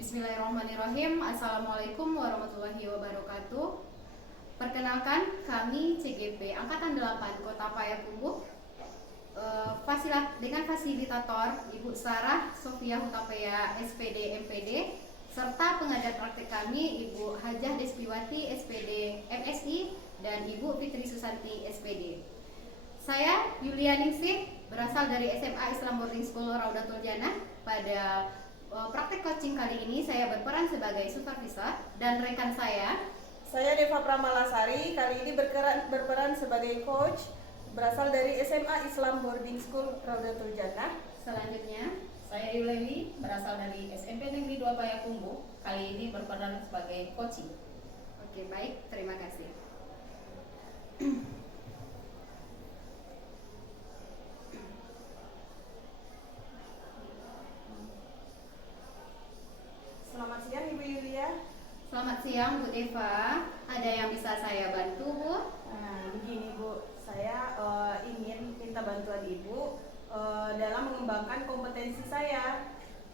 Bismillahirrahmanirrahim. Assalamualaikum warahmatullahi wabarakatuh. Perkenalkan, kami CGP Angkatan 8 Kota Payakumbuh dengan fasilitator Ibu Sarah Sofia Hutapea SPD MPD serta pengajar praktek kami Ibu Hajah Despiwati SPD MSI dan Ibu Fitri Susanti SPD. Saya Yulia Ningsih, berasal dari SMA Islam Boarding School Raudatul Jannah. Pada praktek coaching kali ini saya berperan sebagai supervisor dan rekan saya Deva Pramalasari, kali ini berperan sebagai coach berasal dari SMA Islam Boarding School Raudatul Jannah. Selanjutnya saya Yulewi, berasal dari SMP Negeri 2 Payakumbuh, kali ini berperan sebagai coaching. Oke, baik, terima kasih. Selamat siang Ibu Yulia. Selamat siang Bu Deva, ada yang bisa saya bantu Bu? Nah, begini Bu, saya ingin minta bantuan Ibu dalam mengembangkan kompetensi saya.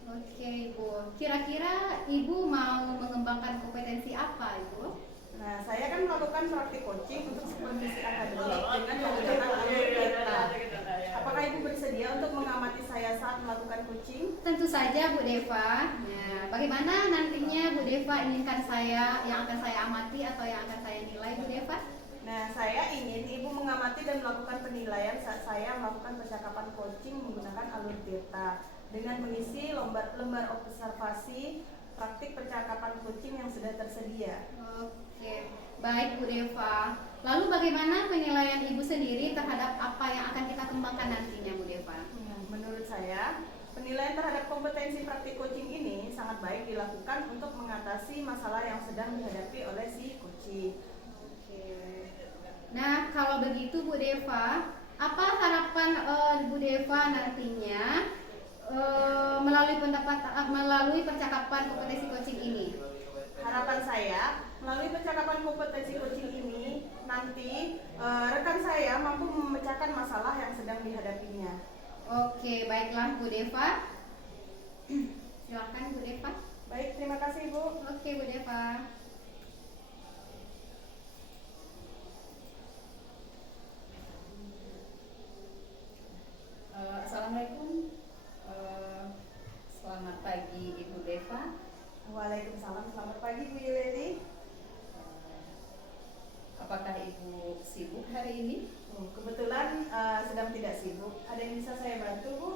Oke Bu, kira-kira Ibu mau mengembangkan kompetensi apa Ibu? Nah, saya kan melakukan praktik coaching untuk supervisi akademik dengan menggunakan alur data. Apakah Ibu bersedia untuk mengamati saya saat melakukan coaching? Tentu saja Bu Deva. Nah, bagaimana nantinya Bu Deva inginkan yang akan saya amati atau yang akan saya nilai Bu Deva? Nah, saya ingin Ibu mengamati dan melakukan penilaian saat saya melakukan percakapan coaching menggunakan alur data dengan mengisi lembar observasi praktik percakapan coaching yang sudah tersedia. Oke, baik Bu Deva. Lalu bagaimana penilaian Ibu sendiri terhadap apa yang akan kita kembangkan nantinya Bu Deva? Menurut saya, penilaian terhadap kompetensi praktik coaching ini sangat baik dilakukan untuk mengatasi masalah yang sedang dihadapi oleh si coaching. Oke. Nah, kalau begitu Bu Deva, apa harapan Bu Deva nantinya melalui percakapan kompetensi coaching ini? Harapan saya, melalui percakapan kompetensi coaching ini, nanti rekan saya mampu memecahkan masalah yang sedang dihadapinya. Oke, baiklah Bu Deva. Silakan Bu Deva. Baik, terima kasih Bu. Oke Bu Deva. Assalamualaikum. Selamat pagi Ibu Deva. Waalaikumsalam, selamat pagi Bu Yuleti. Apakah Ibu sibuk hari ini? Kebetulan sedang tidak sibuk. Ada yang bisa saya bantu Bu?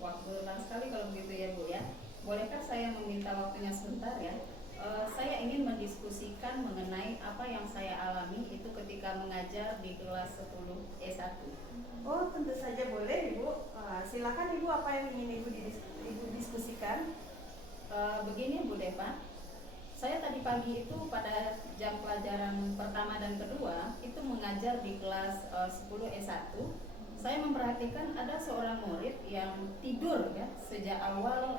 Waktu lama sekali kalau begitu ya Bu ya. Bolehkah saya meminta waktunya sebentar ya? Saya ingin mendiskusikan mengenai apa yang saya alami itu ketika mengajar di kelas 10 S1. Oh, tentu saja boleh Ibu. Silakan Ibu, apa yang ingin Ibu diskusikan? Begini Bu Deva, saya tadi pagi itu pada jam pelajaran pertama dan kedua itu mengajar di kelas 10 S1. Saya memperhatikan ada seorang murid yang tidur ya sejak awal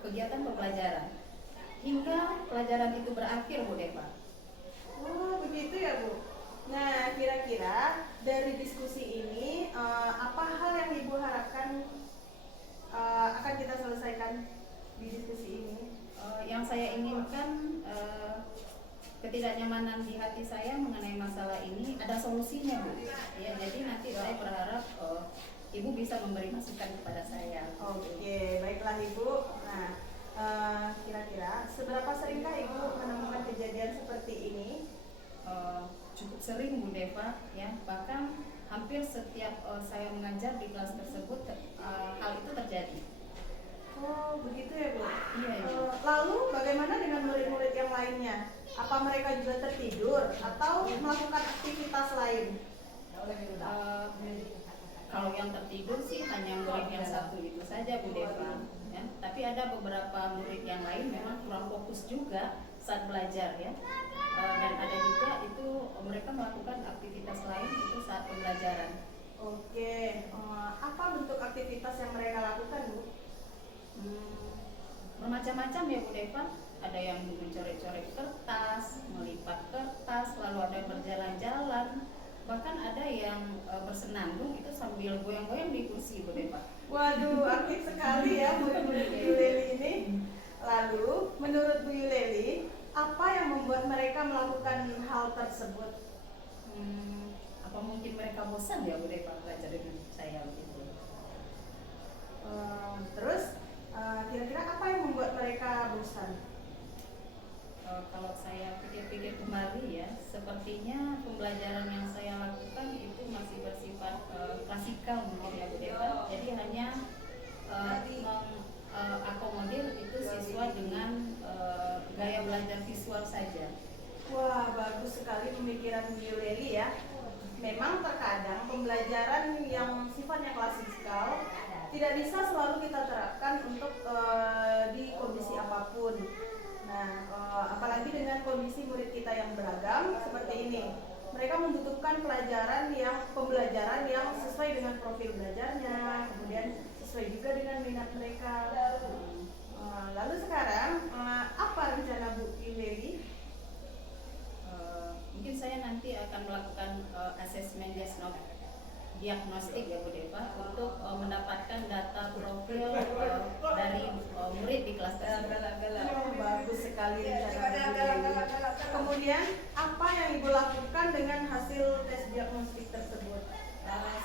kegiatan pembelajaran hingga pelajaran itu berakhir Bu Deva. Oh, begitu ya Bu. Nah, kira-kira dari diskusi ini apa hal yang Ibu harapkan akan kita selesaikan di diskusi ini? Yang saya inginkan ketidaknyamanan di hati saya mengenai masalah ini ada solusinya, Bu. Ya, jadi nanti saya berharap Ibu bisa memberi masukan kepada saya. Oke, baiklah Ibu. Nah, kira-kira seberapa seringkah Ibu menemukan kejadian seperti ini? Cukup sering, Bu Deva, ya, bahkan hampir setiap saya mengajar di kelas tersebut hal itu terjadi. Oh, begitu ya Bu? Iya, Ibu. Lalu bagaimana dengan murid-murid yang lainnya? Apa mereka juga tertidur atau melakukan aktivitas lain? Kalau yang tertidur sih hanya murid yang satu itu saja, Bu Deva, ya. Tapi ada beberapa murid yang lain memang kurang fokus juga saat belajar, ya. Dan ada juga itu mereka melakukan aktivitas lain itu saat pembelajaran. Oke, apa bentuk aktivitas yang mereka lakukan, Bu? Bermacam-macam ya, Bu Deva. Ada yang mencoret-coret kertas, melipat kertas, lalu ada yang berjalan-jalan, bahkan ada yang bersenandung itu sambil goyang-goyang di kursi, Bu Deva. Waduh, aktif sekali ya murid-murid Bu Yuleli ini. Lalu, menurut Bu Yuleli, apa yang membuat mereka melakukan hal tersebut? Apa mungkin mereka bosan ya, Bu Deva, belajar dengan saya begitu? Terus, kira-kira apa yang membuat mereka bosan? Kalau saya pikir-pikir kembali ya, sepertinya pembelajaran yang saya lakukan itu masih bersifat klasikal mungkin ya, Bu Deva. Jadi hanya mengakomodir itu siswa dengan gaya belajar visual saja. Wah, bagus sekali pemikiran Bu Yuleli ya. Memang terkadang pembelajaran yang sifatnya klasikal tidak bisa selalu kita terapkan untuk di kondisi apapun. Nah, apalagi dengan kondisi murid kita yang beragam seperti ini, mereka membutuhkan pembelajaran yang sesuai dengan profil belajarnya, kemudian sesuai juga dengan minat mereka. Lalu sekarang, apa rencana Bu Yuleli? Mungkin saya nanti akan melakukan asesmen diagnostik ya, Bu Deva, untuk mendapatkan data profil dari murid di kelas tersebut. Bagus sekali rencana Bu Yuleli. Kemudian apa yang Ibu lakukan dengan hasil tes diagnostik tersebut?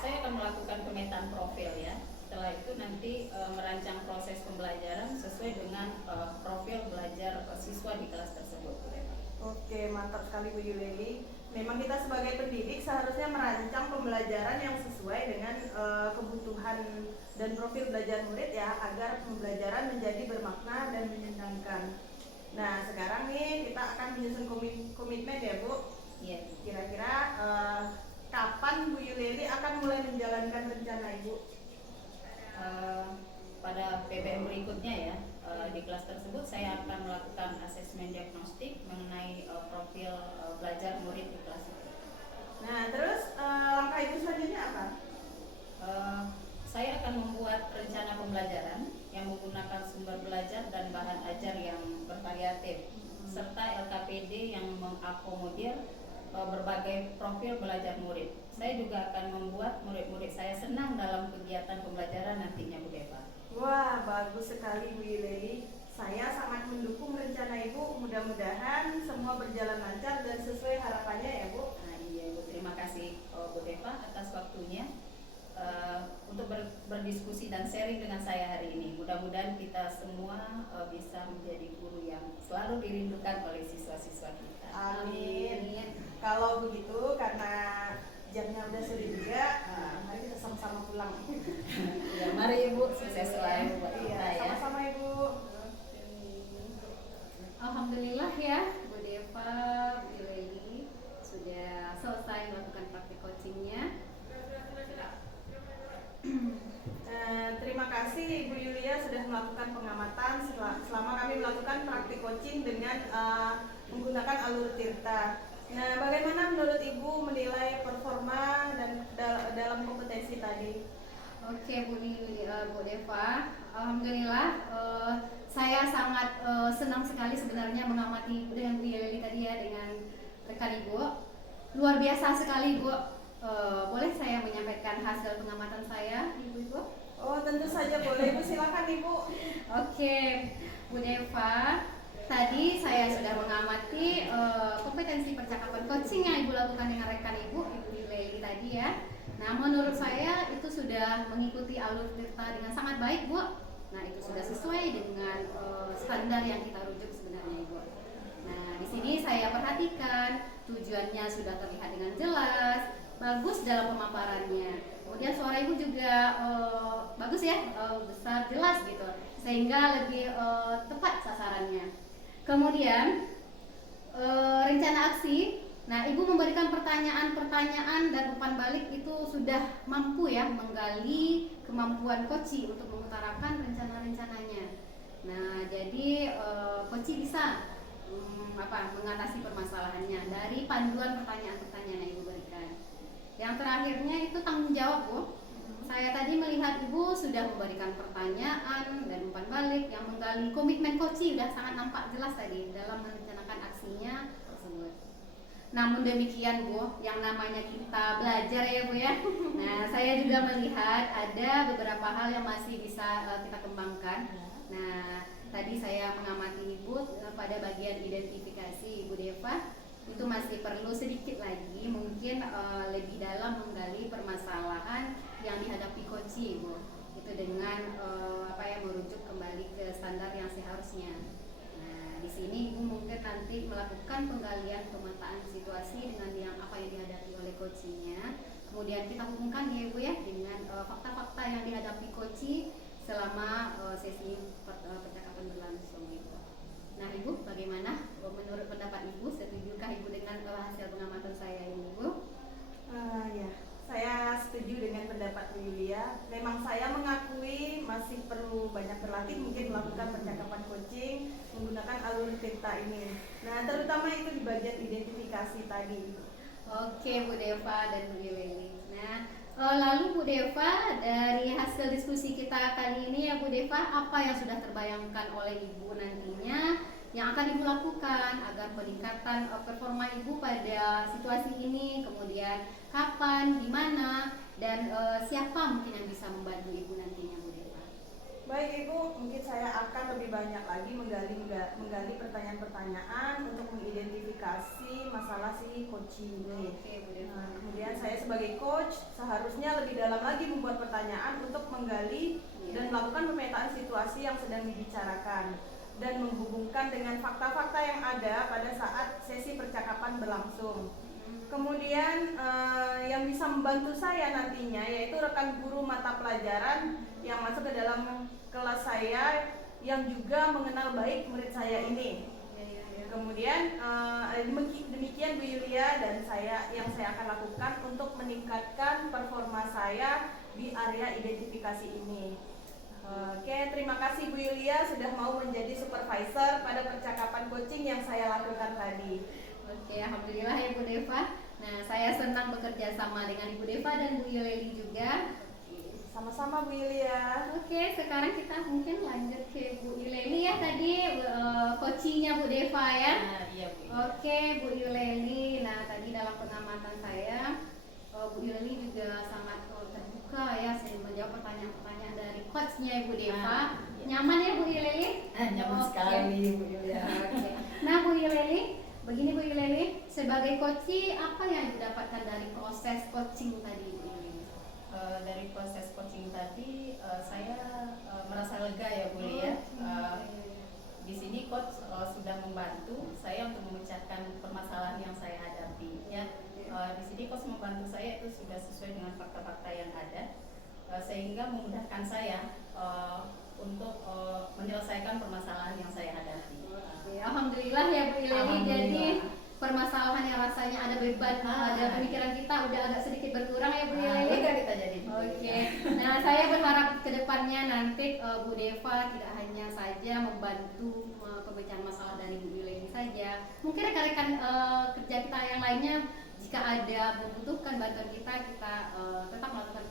Saya akan melakukan pemetaan profil ya. Setelah itu nanti merancang proses pembelajaran sesuai dengan profil belajar siswa di kelas tersebut. Oke, mantap sekali Bu Yuleli. Memang kita sebagai pendidik seharusnya merancang pembelajaran yang sesuai dengan kebutuhan dan profil belajar murid ya, agar pembelajaran menjadi bermakna dan menyenangkan. Nah, sekarang nih kita akan menyusun komitmen ya, Bu. Iya. Kira-kira kapan Bu Yuleli akan mulai menjalankan rencana Ibu? Pada PBM berikutnya ya, di kelas tersebut saya akan melakukan asesmen diagnostik mengenai profil belajar murid di kelas itu. Nah, terus langkah Ibu selanjutnya apa? Saya akan membuat rencana pembelajaran yang menggunakan sumber belajar dan bahan ajar yang bervariatif, serta LKPD yang mengakomodir berbagai profil belajar murid. Saya juga akan membuat murid-murid saya senang dalam kegiatan pembelajaran nantinya, Bu Deva. Wah, bagus sekali Bu Yuleli. Saya sangat mendukung rencana Ibu. Mudah-mudahan semua berjalan lancar dan sesuai harapannya ya, Bu. Nah, iya, Bu. Terima kasih Bu Deva atas waktunya untuk berdiskusi dan sharing dengan saya hari ini. Mudah-mudahan kita semua bisa menjadi guru yang selalu dirindukan oleh siswa-siswa kita. Amin. Kalau begitu, karena jamnya udah sore juga, mari kita sama-sama pulang. Ya, mari Ibu, sukses selalu buat kita Iya, ya. sama-sama Ibu. Alhamdulillah ya, Bu Deva, Bu Yuleli sudah selesai melakukan praktik coachingnya. Terima kasih Ibu Yulia sudah melakukan pengamatan selama kami melakukan praktik coaching dengan menggunakan alur Tirta. Nah, bagaimana menurut Ibu menilai performa dan dalam kompetensi tadi? Oke, Bu Deva, alhamdulillah saya sangat senang sekali sebenarnya mengamati dengan Bu Yuleli tadi ya, dengan rekan Ibu. luar biasa sekali Bu. Boleh saya menyampaikan hasil pengamatan saya, Ibu-Ibu? Oh, tentu saja boleh Ibu, silakan Ibu. Oke, Bu Deva, tadi saya sudah mengamati kompetensi percakapan coaching yang Ibu lakukan dengan rekan Ibu Leli tadi ya. Nah, menurut saya itu sudah mengikuti alur Tirta dengan sangat baik, Bu. Nah, itu sudah sesuai dengan standar yang kita rujuk sebenarnya, Ibu. Nah, di sini saya perhatikan tujuannya sudah terlihat dengan jelas, bagus dalam pemaparannya. Kemudian suara Ibu juga bagus ya, besar, jelas gitu, sehingga lebih tepat sasarannya. Kemudian rencana aksi. Nah, Ibu memberikan pertanyaan-pertanyaan dan umpan balik itu sudah mampu ya menggali kemampuan koci untuk mengutarakan rencana-rencananya. Nah, jadi koci bisa mengatasi permasalahannya dari panduan pertanyaan-pertanyaan yang Ibu berikan. Yang terakhirnya itu tanggung jawab, Bu. Saya tadi melihat Ibu sudah memberikan pertanyaan dan umpan balik yang menggali komitmen koci, sudah sangat nampak jelas tadi dalam merencanakan aksinya tersebut. Namun demikian Bu, yang namanya kita belajar ya Bu ya. Nah, saya juga melihat ada beberapa hal yang masih bisa kita kembangkan. Nah, tadi saya mengamati Ibu pada bagian identifikasi Ibu Deva, itu masih perlu sedikit lagi mungkin lebih dalam menggali permasalahan yang dihadapi koci Ibu. Itu dengan merujuk kembali ke standar yang seharusnya. Di sini Ibu mungkin nanti melakukan penggalian pemetaan situasi dengan yang apa yang dihadapi oleh coachnya. Kemudian kita hubungkan ya Ibu ya dengan fakta-fakta yang dihadapi coach selama sesi percakapan berlangsung Ibu. Nah Ibu, bagaimana menurut pendapat Ibu? Setujukah Ibu dengan hasil pengamatan saya ini Ibu? Ya, saya setuju dengan pendapat Bu Yulia. Memang saya mengakui masih perlu banyak berlatih, mungkin melakukan percakapan coaching menggunakan alur Tirta ini. Nah, terutama itu di bagian identifikasi tadi. Oke, Bu Deva dan Bu Leli. Nah, lalu Bu Deva, dari hasil diskusi kita kali ini ya Bu Deva, apa yang sudah terbayangkan oleh Ibu nantinya yang akan Ibu lakukan agar peningkatan performa Ibu pada situasi ini, kemudian kapan, di mana, dan siapa mungkin yang bisa membantu Ibu nantinya Bu Deva? Baik Ibu, mungkin saya akan lebih banyak lagi menggali pertanyaan-pertanyaan untuk mengidentifikasi masalah si coach ini. Oke, Bu Deva. Nah, kemudian saya sebagai coach seharusnya lebih dalam lagi membuat pertanyaan untuk menggali dan melakukan pemetaan situasi yang sedang dibicarakan dan menghubungkan dengan fakta-fakta yang ada pada saat sesi percakapan berlangsung. Kemudian yang bisa membantu saya nantinya yaitu rekan guru mata pelajaran yang masuk ke dalam kelas saya yang juga mengenal baik murid saya ini. Kemudian demikian Bu Yulia dan yang saya akan lakukan untuk meningkatkan performa saya di area identifikasi ini. Oke, terima kasih Bu Yulia sudah mau menjadi supervisor pada percakapan coaching yang saya lakukan tadi. Oke, alhamdulillah ya Bu Deva. Nah, saya senang bekerja sama dengan Ibu Deva dan Bu Leli juga. Sama-sama Bu Yulia. Oke, sekarang kita mungkin lanjut ke Bu Leli ya tadi coachingnya Bu Deva ya. Iya Bu. Oke, Bu Leli. Nah, tadi dalam pengamatan saya Bu Leli juga sangat terbuka ya menjawab pertanyaan-pertanyaan dari coachnya Ibu Deva. Iya. Nyaman ya Bu Leli? Nyaman sekali Bu Yulia. Oke. Nah Bu Leli, begini Bu Leli, sebagai coach apa yang didapatkan dari proses coaching tadi Bu Leli? Dari proses coaching tadi saya merasa lega ya Bu ya. Di sini coach sudah membantu saya untuk memecahkan permasalahan yang saya hadapi ya. Di sini coach membantu saya itu sudah sesuai dengan fakta-fakta yang ada sehingga memudahkan saya untuk menyelesaikan permasalahan yang saya hadapi. Alhamdulillah ya Bu Leli, jadi permasalahan yang rasanya ada beban ada pemikiran kita udah agak sedikit berkurang ya Bu Leli. Kita jadi. Oke. Nah, saya berharap kedepannya nanti Bu Deva tidak hanya saja membantu pemecahan masalah dari Bu Leli saja. Mungkin rekan-rekan kerja kita yang lainnya jika ada membutuhkan bantuan kita tetap melakukan